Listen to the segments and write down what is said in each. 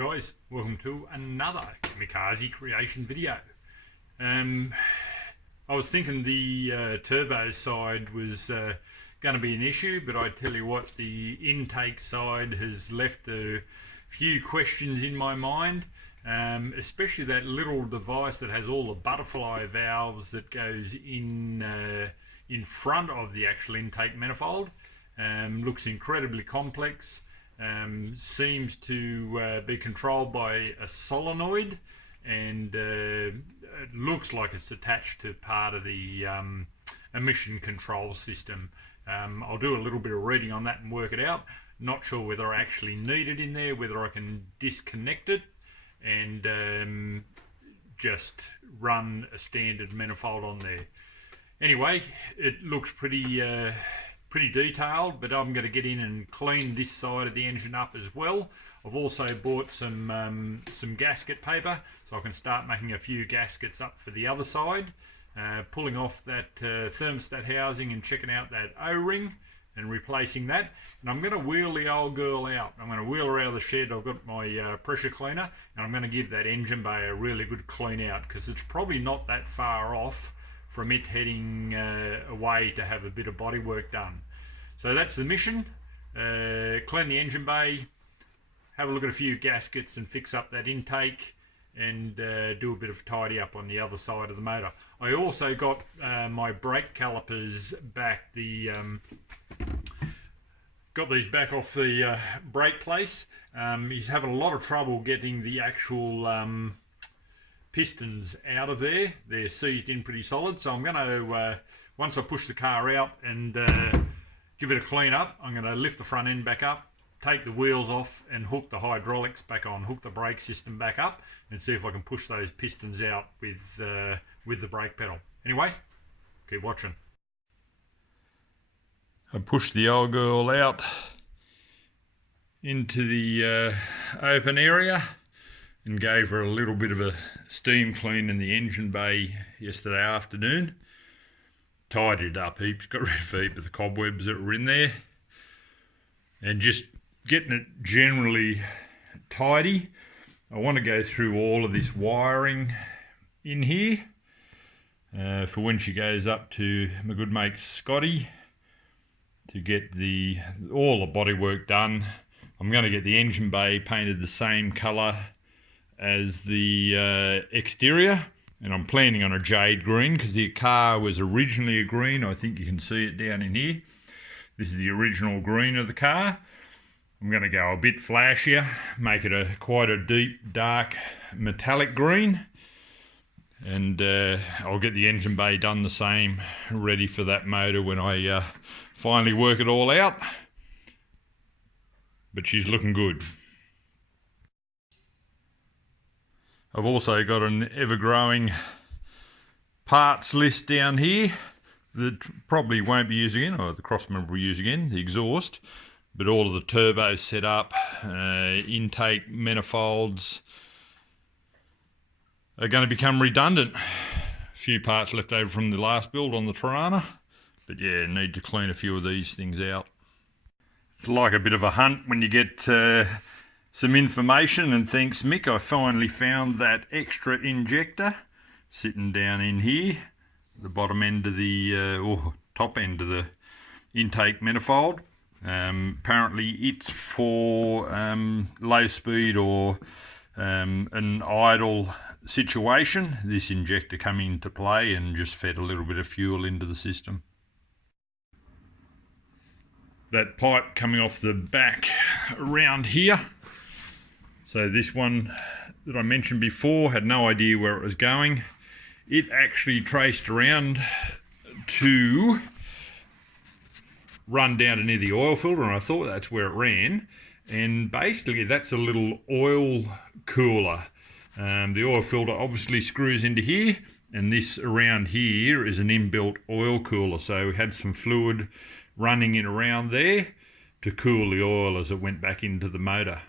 guys, welcome to another KamicarzCreation video. I was thinking the turbo side was going to be an issue, but I tell you what, the intake side has left a few questions in my mind, especially that little device that has all the butterfly valves that goes in front of the actual intake manifold. Looks incredibly complex. Seems to be controlled by a solenoid, and it looks like it's attached to part of the emission control system. I'll do a little bit of reading on that and work it out. Not sure whether I actually need it in there, whether I can disconnect it and just run a standard manifold on there. Anyway, it looks pretty detailed, but I'm going to get in and clean this side of the engine up as well. I've also bought some gasket paper, so I can start making a few gaskets up for the other side, pulling off that thermostat housing and checking out that O-ring and replacing that. And I'm going to wheel the old girl out. I'm going to wheel her out of the shed. I've got my pressure cleaner, and I'm going to give that engine bay a really good clean out, because it's probably not that far off from it heading away to have a bit of body work done. So that's the mission. Clean the engine bay, have a look at a few gaskets and fix up that intake, and do a bit of tidy up on the other side of the motor. I also got my brake calipers back. Got these back off the brake place. He's having a lot of trouble getting the actual pistons out of there. They're seized in pretty solid, so I'm going to once I push the car out and give it a clean up, I'm going to lift the front end back up, take the wheels off and hook the hydraulics back on, hook the brake system back up, and see if I can push those pistons out with the brake pedal. Anyway, keep watching. I pushed the old girl out into the open area and gave her a little bit of a steam clean in the engine bay yesterday afternoon. Tidied it up heaps, got rid of a heap of the cobwebs that were in there, and just getting it generally tidy. I want to go through all of this wiring in here for when she goes up to my good mate Scotty to get all the bodywork done. I'm going to get the engine bay painted the same colour as the exterior, and I'm planning on a jade green because the car was originally a green. I think you can see it down in here. This is the original green of the car. I'm going to go a bit flashier, make it quite a deep, dark, metallic green, and I'll get the engine bay done the same, ready for that motor when I finally work it all out. But she's looking good. I've also got an ever-growing parts list down here that probably won't be used again, or the crossmember will use again, the exhaust, but all of the turbos set up, intake manifolds are going to become redundant. A few parts left over from the last build on the Tirana, but yeah, need to clean a few of these things out. It's like a bit of a hunt when you get some information, and thanks Mick, I finally found that extra injector sitting down in here, the bottom end of the, or top end of the intake manifold. Apparently it's for low speed or an idle situation. This injector come into play and just fed a little bit of fuel into the system. That pipe coming off the back around here. So this one that I mentioned before had no idea where it was going. It actually traced around to run down to near the oil filter, and I thought that's where it ran. And basically that's a little oil cooler. The oil filter obviously screws into here, and this around here is an inbuilt oil cooler. So we had some fluid running in around there to cool the oil as it went back into the motor.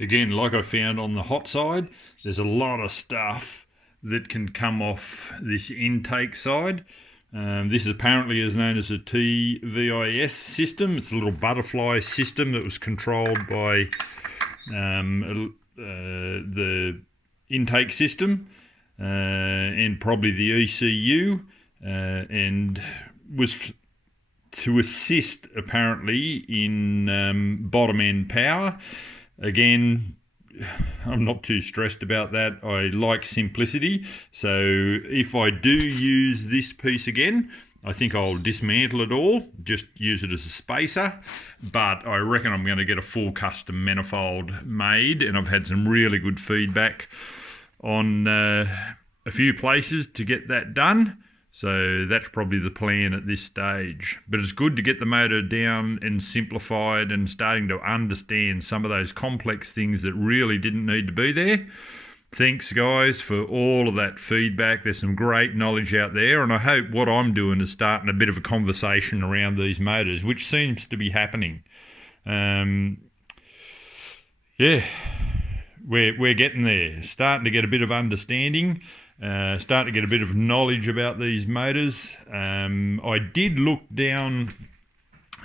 Again, like I found on the hot side, there's a lot of stuff that can come off this intake side. This is apparently is known as a TVIS system. It's a little butterfly system that was controlled by the intake system and probably the ECU, and was to assist apparently in bottom end power. Again, I'm not too stressed about that. I like simplicity. So if I do use this piece again, I think I'll dismantle it all, just use it as a spacer. But I reckon I'm going to get a full custom manifold made, and I've had some really good feedback on a few places to get that done. So that's probably the plan at this stage. But it's good to get the motor down and simplified and starting to understand some of those complex things that really didn't need to be there. Thanks, guys, for all of that feedback. There's some great knowledge out there, and I hope what I'm doing is starting a bit of a conversation around these motors, which seems to be happening. Yeah, we're getting there. Starting to get a bit of understanding. Starting to get a bit of knowledge about these motors. I did look down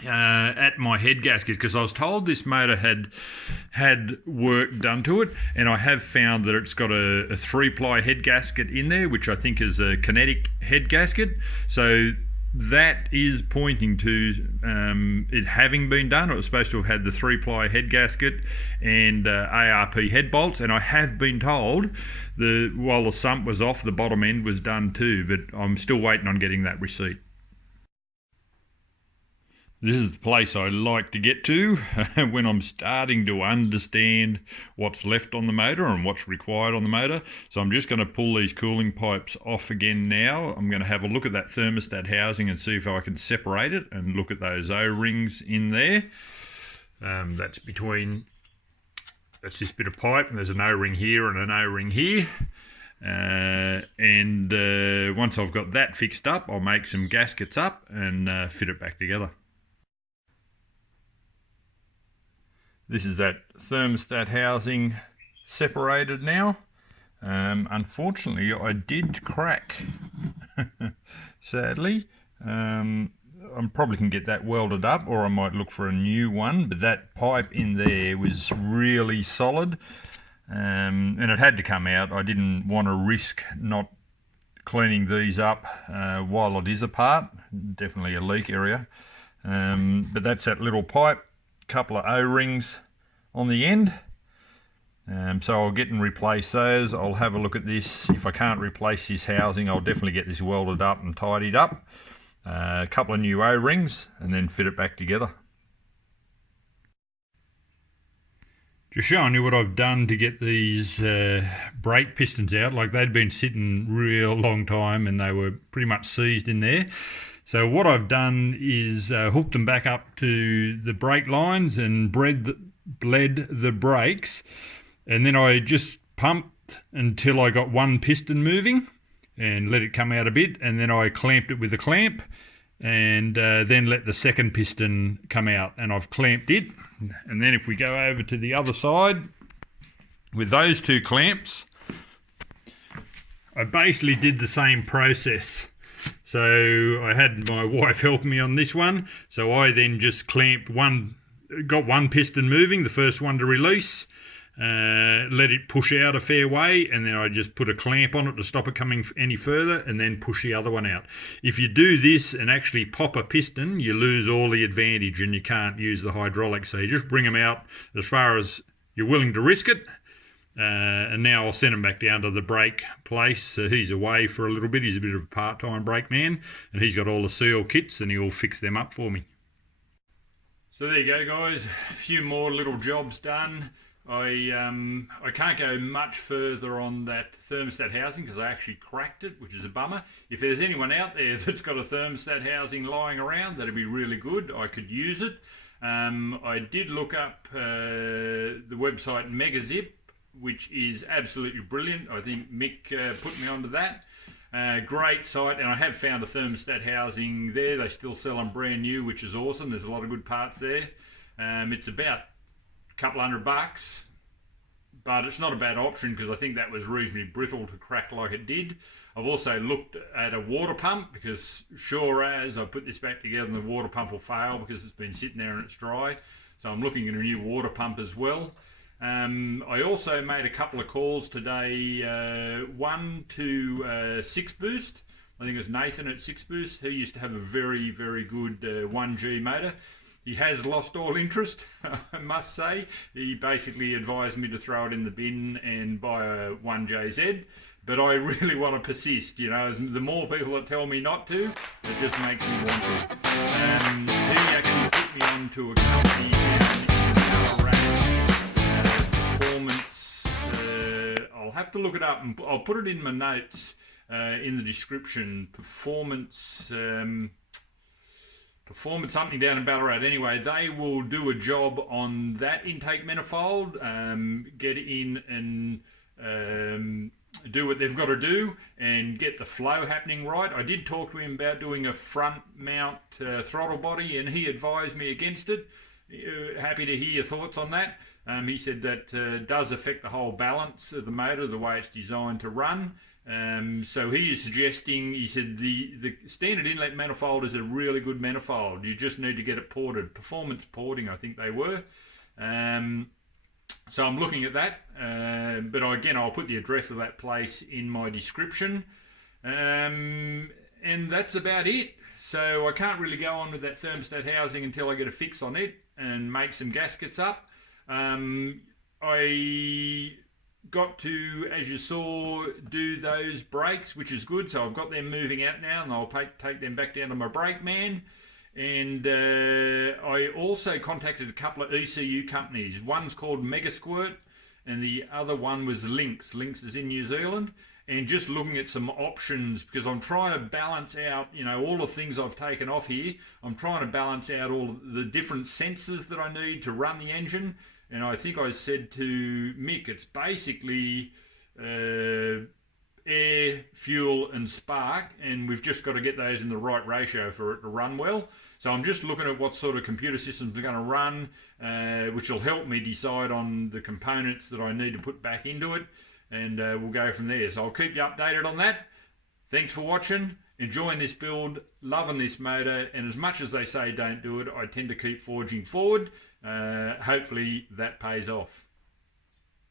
at my head gasket because I was told this motor had work done to it, and I have found that it's got a 3-ply head gasket in there, which I think is a kinetic head gasket. So that is pointing to it having been done. It was supposed to have had the 3-ply head gasket and ARP head bolts, and I have been told while the sump was off, the bottom end was done too, but I'm still waiting on getting that receipt. This is the place I like to get to when I'm starting to understand what's left on the motor and what's required on the motor. So I'm just going to pull these cooling pipes off again now. I'm going to have a look at that thermostat housing and see if I can separate it and look at those O-rings in there. That's this bit of pipe, and there's an O-ring here and an O-ring here. Once I've got that fixed up, I'll make some gaskets up and fit it back together. This is that thermostat housing separated now. Unfortunately, I did crack, sadly. I probably can get that welded up, or I might look for a new one, but that pipe in there was really solid, and it had to come out. I didn't want to risk not cleaning these up while it is apart. Definitely a leak area. But that's that little pipe. Couple of O-rings on the end, so I'll get and replace those. I'll have a look at this. If I can't replace this housing, I'll definitely get this welded up and tidied up, a couple of new O-rings, and then fit it back together. Just showing you what I've done to get these brake pistons out. Like, they'd been sitting real long time and they were pretty much seized in there. So what I've done is hooked them back up to the brake lines and bled the brakes, and then I just pumped until I got one piston moving and let it come out a bit, and then I clamped it with a clamp, and then let the second piston come out, and I've clamped it. And then if we go over to the other side with those two clamps, I basically did the same process. So I had my wife help me on this one. So I then just clamped got one piston moving, the first one to release, let it push out a fair way, and then I just put a clamp on it to stop it coming any further, and then push the other one out. If you do this and actually pop a piston, you lose all the advantage and you can't use the hydraulic. So you just bring them out as far as you're willing to risk it. And now I'll send him back down to the brake place. He's away for a little bit. He's a bit of a part-time brake man, and he's got all the seal kits, and he'll fix them up for me. So there you go, guys. A few more little jobs done. I can't go much further on that thermostat housing because I actually cracked it, which is a bummer. If there's anyone out there that's got a thermostat housing lying around, that'd be really good. I could use it. I did look up the website Megazip, which is absolutely brilliant. I think Mick put me onto that. Great site, and I have found a thermostat housing there. They still sell them brand new, which is awesome. There's a lot of good parts there. It's about a couple $100, but it's not a bad option because I think that was reasonably brittle to crack like it did. I've also looked at a water pump because sure as I put this back together and the water pump will fail because it's been sitting there and it's dry. So I'm looking at a new water pump as well. I also made a couple of calls today, one to 6 Boost. I think it was Nathan at 6 Boost. He used to have a very, very good 1G motor. He has lost all interest, I must say. He basically advised me to throw it in the bin and buy a 1JZ. But I really want to persist, you know. The more people that tell me not to, it just makes me want to. He actually put me on to a company Performance. I'll have to look it up and I'll put it in my notes in the description. Performance something down in Ballarat. Anyway, they will do a job on that intake manifold, get in and do what they've got to do and get the flow happening right. I did talk to him about doing a front mount throttle body and he advised me against it. Happy to hear your thoughts on that. He said that does affect the whole balance of the motor, the way it's designed to run. So he is suggesting, he said the standard inlet manifold is a really good manifold. You just need to get it ported. Performance porting, I think they were. So I'm looking at that. But again, I'll put the address of that place in my description. And that's about it. So I can't really go on with that thermostat housing until I get a fix on it and make some gaskets up. I got to, as you saw, do those brakes, which is good. So I've got them moving out now and I'll take them back down to my brake man. And I also contacted a couple of ECU companies. One's called Mega Squirt and the other one was Lynx. Lynx is in New Zealand. And just looking at some options because I'm trying to balance out, you know, all the things I've taken off here. I'm trying to balance out all the different sensors that I need to run the engine. And I think I said to Mick, it's basically air, fuel and spark, and we've just got to get those in the right ratio for it to run well. So I'm just looking at what sort of computer systems are going to run, which will help me decide on the components that I need to put back into it, and we'll go from there. So I'll keep you updated on that. Thanks for watching. Enjoying this build, loving this motor, and as much as they say don't do it, I tend to keep forging forward. Hopefully that pays off.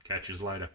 Catch us later.